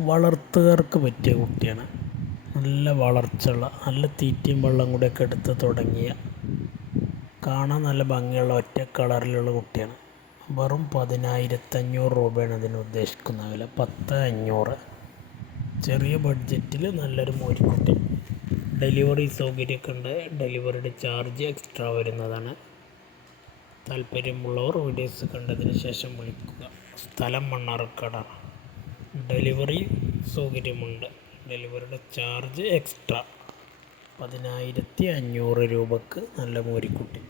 വളർത്തുകാർക്ക് പറ്റിയ കുട്ടിയാണ്. നല്ല വളർച്ചയുള്ള നല്ല തീറ്റയും വെള്ളം കൂടെയൊക്കെ എടുത്ത് തുടങ്ങിയ കാണാൻ നല്ല ഭംഗിയുള്ള ഒറ്റ കളറിലുള്ള കുട്ടിയാണ്. വെറും പതിനായിരത്തഞ്ഞൂറ് രൂപയാണ് ഇതിന് ഉദ്ദേശിക്കുന്ന വില. പത്ത് അഞ്ഞൂറ് ചെറിയ ബഡ്ജറ്റിൽ നല്ലൊരു മോരിക്കുട്ടി. ഡെലിവറി സൗകര്യമൊക്കെ ഉണ്ട്. ഡെലിവറിയുടെ ചാർജ് എക്സ്ട്രാ വരുന്നതാണ്. താല്പര്യമുള്ളവർ വീഡിയോസ് കണ്ടതിന് ശേഷം വിളിക്കുക. സ്ഥലം മണ്ണാർക്കാടാണ്. ഡെലിവറി സൗകര്യമുണ്ട്. ഡെലിവറിയുടെ ചാർജ് എക്സ്ട്രാ. പതിനായിരത്തി അഞ്ഞൂറ് രൂപക്ക് നല്ല മോരിക്കുട്ടി.